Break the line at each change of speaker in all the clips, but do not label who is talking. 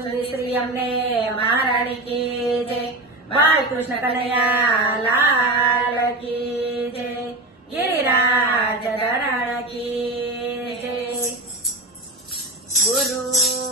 શ્રી શ્રી અમને મહારાણી કી જય. બાલ કૃષ્ણ કનૈયા લાલ કી જય. ગિરિરાજ ધરણ કી જય. ગુરુ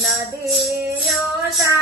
နဒေယောသာ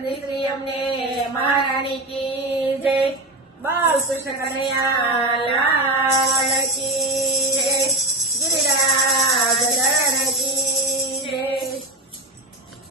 દીકરી અમને મહારાણી કી જય. બાલકૃષ્ણ કનૈયા લાલ કી જય. ગિરિરાજ